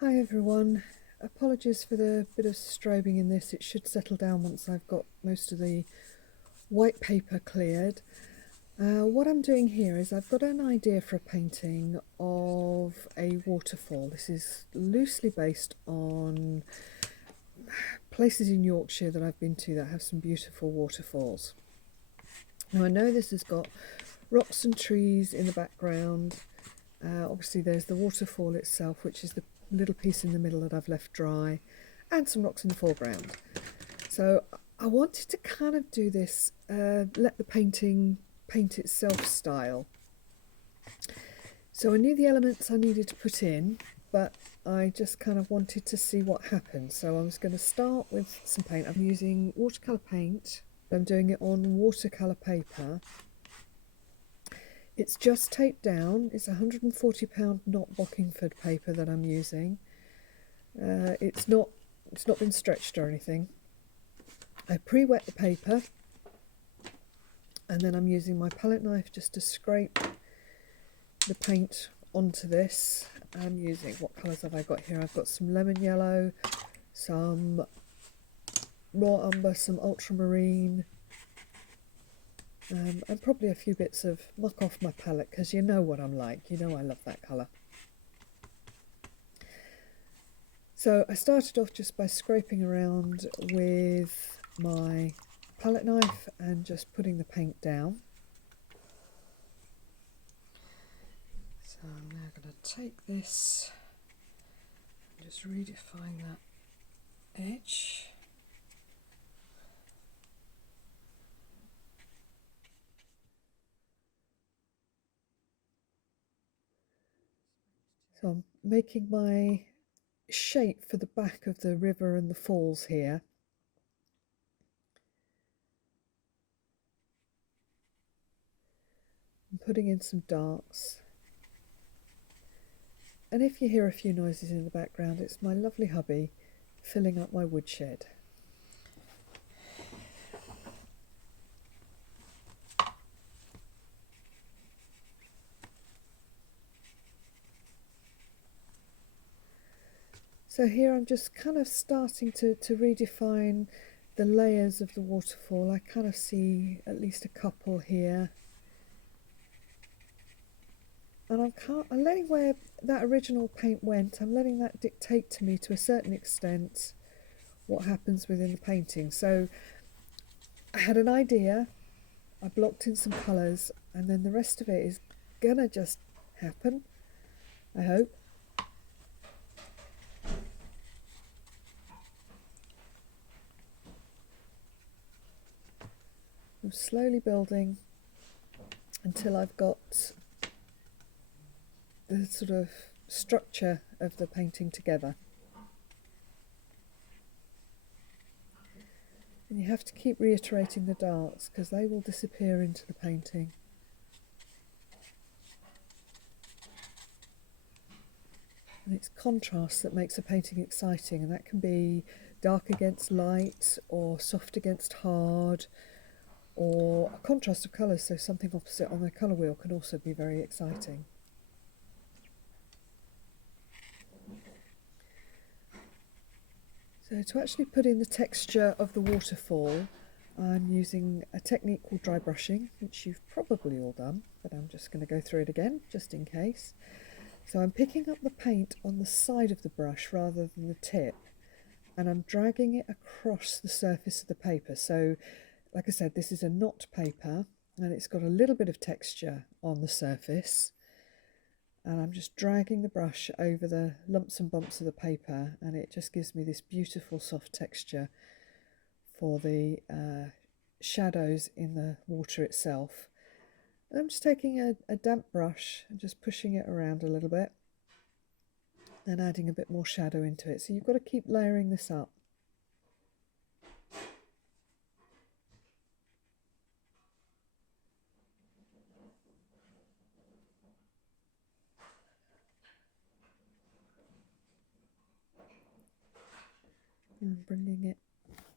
Hi everyone, apologies for the bit of strobing in this. It should settle down once I've got most of the white paper cleared. What I'm doing here is I've got an idea for a painting of a waterfall. This is loosely based on places in Yorkshire that I've been to that have some beautiful waterfalls. Now I know this has got rocks and trees in the background. Obviously there's the waterfall itself, which is the little piece in the middle that I've left dry, and some rocks in the foreground. So I wanted to kind of do this, let the painting paint itself style. So I knew the elements I needed to put in, but I just kind of wanted to see what happened. So I was going to start with some paint. I'm using watercolour paint. I'm doing it on watercolour paper. It's just taped down. It's £140 not Bockingford paper that I'm using. It's not been stretched or anything. I pre-wet the paper, and then I'm using my palette knife just to scrape the paint onto this. I'm using, what colours have I got here? I've got some lemon yellow, some raw umber, some ultramarine, and probably a few bits of muck off my palette, because you know what I'm like. You know I love that colour. So I started off just by scraping around with my palette knife and just putting the paint down. So I'm now going to take this and just redefine that edge. So I'm making my shape for the back of the river and the falls here. I'm putting in some darks. And if you hear a few noises in the background, it's my lovely hubby filling up my woodshed. So here I'm just kind of starting to redefine the layers of the waterfall. I kind of see at least a couple here. And I'm letting where that original paint went, I'm letting that dictate to me to a certain extent what happens within the painting. So I had an idea, I blocked in some colours, and then the rest of it is gonna just happen, I hope. I'm slowly building until I've got the sort of structure of the painting together. And you have to keep reiterating the darks because they will disappear into the painting. And it's contrast that makes a painting exciting, and that can be dark against light or soft against hard, or a contrast of colours, so something opposite on the colour wheel can also be very exciting. So to actually put in the texture of the waterfall, I'm using a technique called dry brushing, which you've probably all done, but I'm just going to go through it again, just in case. So I'm picking up the paint on the side of the brush rather than the tip, and I'm dragging it across the surface of the paper. So, like I said, this is a knot paper, and it's got a little bit of texture on the surface. And I'm just dragging the brush over the lumps and bumps of the paper, and it just gives me this beautiful soft texture for the shadows in the water itself. And I'm just taking a damp brush and just pushing it around a little bit and adding a bit more shadow into it. So you've got to keep layering this up. And bringing it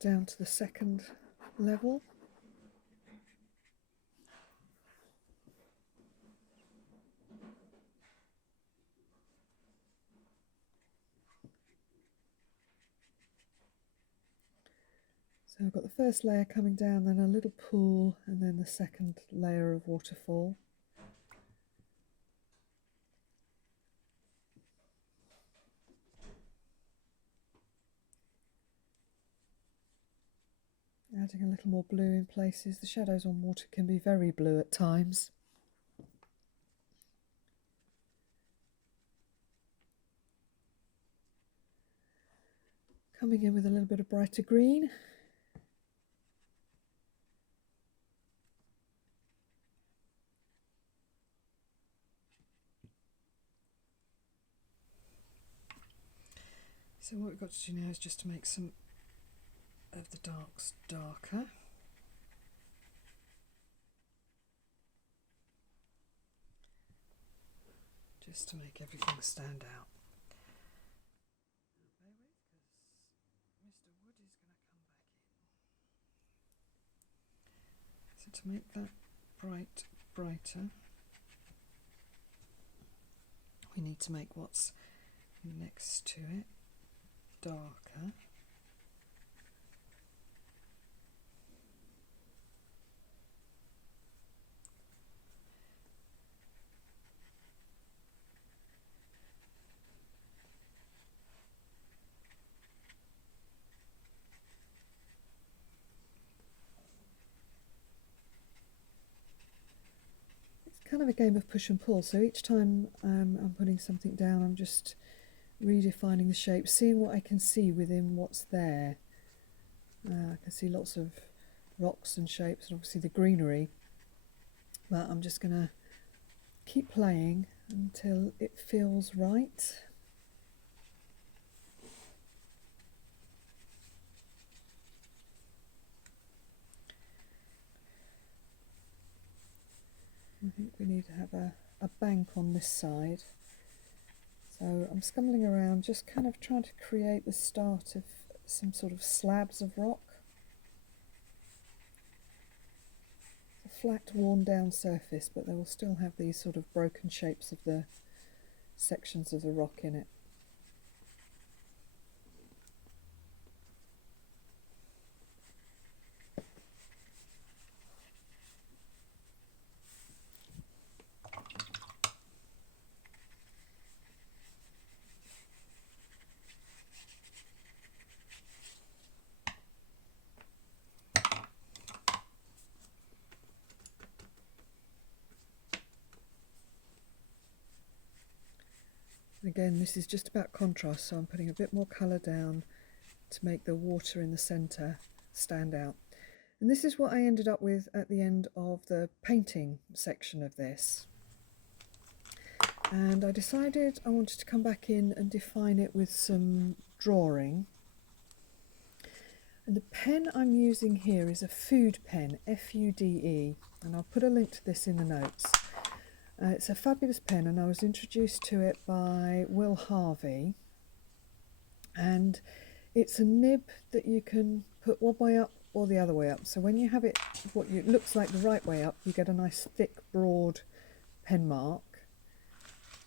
down to the second level. So I've got the first layer coming down, then a little pool, and then the second layer of waterfall. Adding a little more blue in places. The shadows on water can be very blue at times. Coming in with a little bit of brighter green. So what we've got to do now is just to make some of the darks darker. Just to make everything stand out. Bear with, because Mr. Wood is going to come back in. So to make that brighter, we need to make what's next to it darker. Kind of a game of push and pull, so each time I'm putting something down, I'm just redefining the shape, seeing what I can see within what's there. I can see lots of rocks and shapes and obviously the greenery, but I'm just going to keep playing until it feels right. I think we need to have a bank on this side. So I'm scumbling around, just kind of trying to create the start of some sort of slabs of rock. A flat, worn down surface, but they will still have these sort of broken shapes of the sections of the rock in it. Again, this is just about contrast, so I'm putting a bit more colour down to make the water in the centre stand out. And this is what I ended up with at the end of the painting section of this. And I decided I wanted to come back in and define it with some drawing. And the pen I'm using here is a food pen, F-U-D-E, and I'll put a link to this in the notes. It's a fabulous pen, and I was introduced to it by Will Harvey, and it's a nib that you can put one way up or the other way up. So when you have it looks like the right way up, you get a nice thick broad pen mark,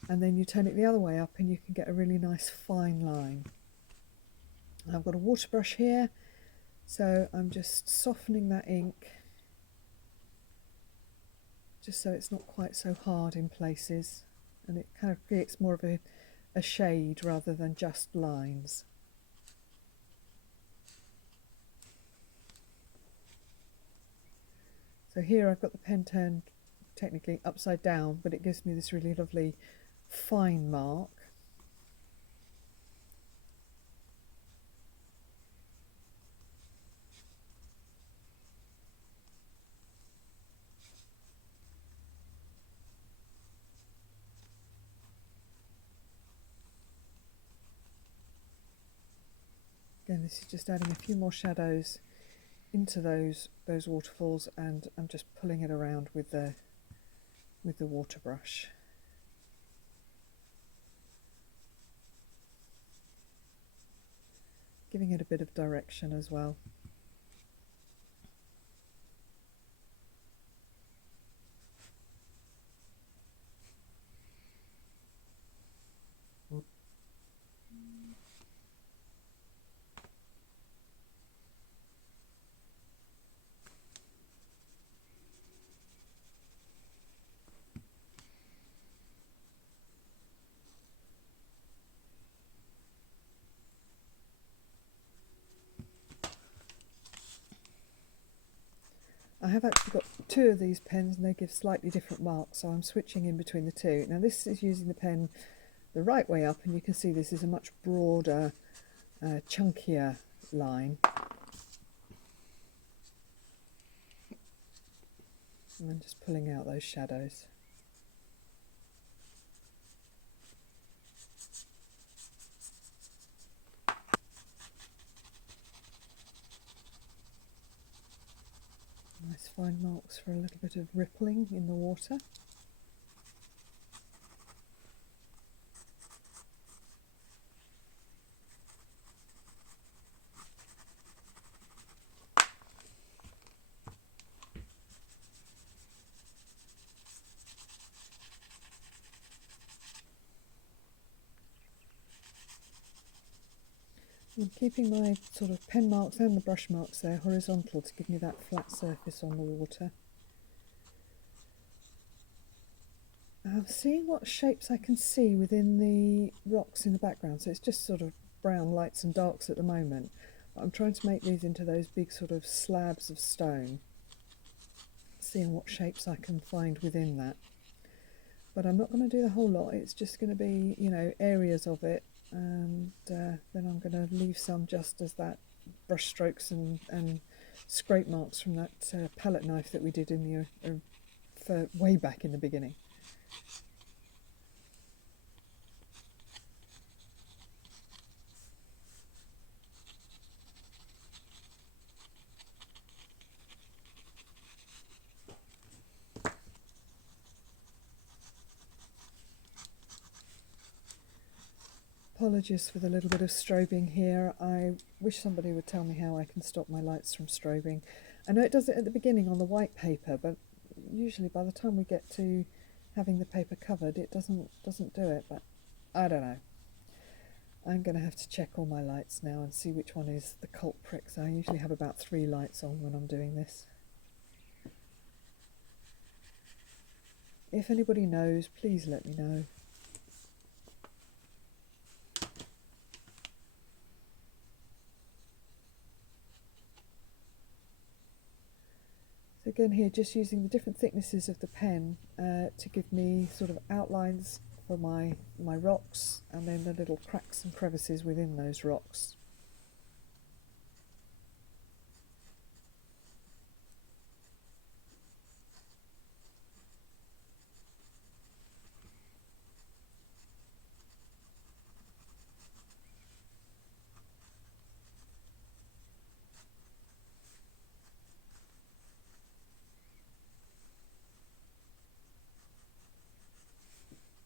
and then you turn it the other way up and you can get a really nice fine line. I've got a water brush here, so I'm just softening that ink just so it's not quite so hard in places, and it kind of creates more of a shade rather than just lines. So here I've got the pen turned technically upside down, but it gives me this really lovely fine mark. Again, this is just adding a few more shadows into those waterfalls, and I'm just pulling it around with the water brush. Giving it a bit of direction as well. have actually got two of these pens and they give slightly different marks, so I'm switching in between the two. Now this is using the pen the right way up, and you can see this is a much broader, chunkier line. And I'm just pulling out those shadows. Nice fine marks for a little bit of rippling in the water. I'm keeping my sort of pen marks and the brush marks there horizontal to give me that flat surface on the water. I'm seeing what shapes I can see within the rocks in the background, so it's just sort of brown lights and darks at the moment. But I'm trying to make these into those big sort of slabs of stone, seeing what shapes I can find within that. But I'm not going to do the whole lot, it's just going to be, you know, areas of it, and then I'm going to leave some just as that brush strokes and scrape marks from that palette knife that we did in the for way back in the beginning. Apologies for the little bit of strobing here. I wish somebody would tell me how I can stop my lights from strobing. I know it does it at the beginning on the white paper, but usually by the time we get to having the paper covered, it doesn't do it, but I don't know. I'm going to have to check all my lights now and see which one is the culprit. So I usually have about 3 lights on when I'm doing this. If anybody knows, please let me know. So again here, just using the different thicknesses of the pen to give me sort of outlines for my rocks, and then the little cracks and crevices within those rocks.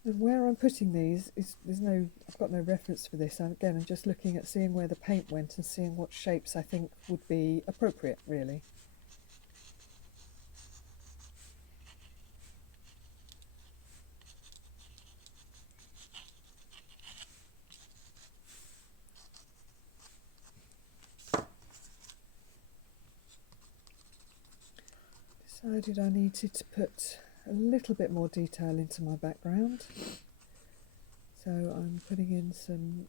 And where I'm putting these is I've got no reference for this. I'm just looking at seeing where the paint went and seeing what shapes I think would be appropriate, really. Decided I needed to put a little bit more detail into my background. So I'm putting in some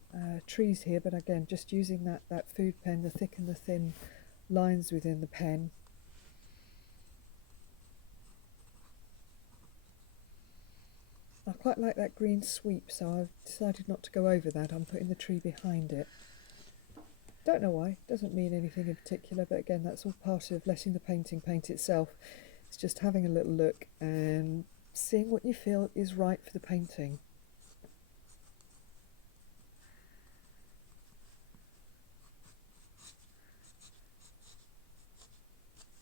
trees here, but again, just using that food pen, the thick and the thin lines within the pen. I quite like that green sweep, so I've decided not to go over that. I'm putting the tree behind it. Don't know why, doesn't mean anything in particular, but again, that's all part of letting the painting paint itself. It's just having a little look and seeing what you feel is right for the painting.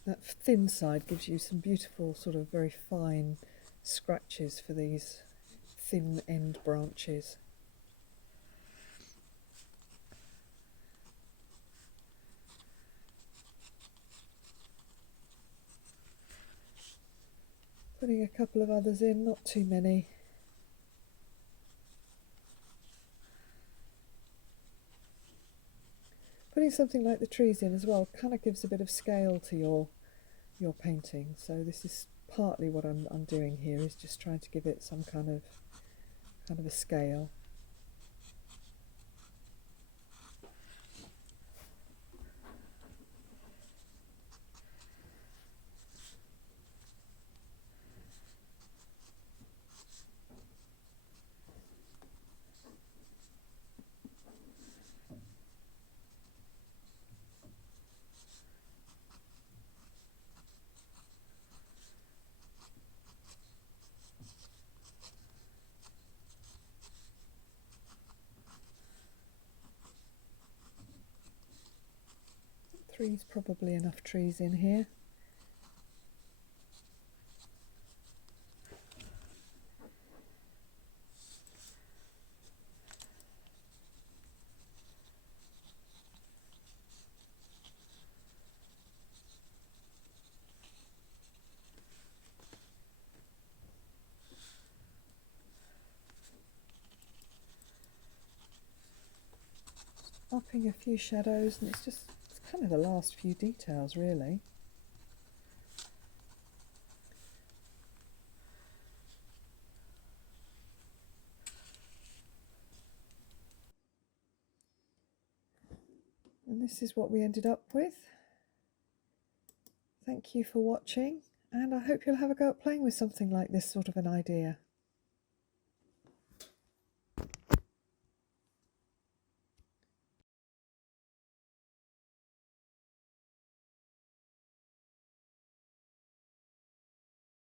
That thin side gives you some beautiful sort of very fine scratches for these thin end branches. Putting a couple of others in, not too many. Putting something like the trees in as well kind of gives a bit of scale to your painting. So this is partly what I'm doing here, is just trying to give it some kind of a scale. Three's probably enough trees in here. Upping a few shadows, and it's kind of the last few details really. And this is what we ended up with. Thank you for watching, and I hope you'll have a go at playing with something like this sort of an idea.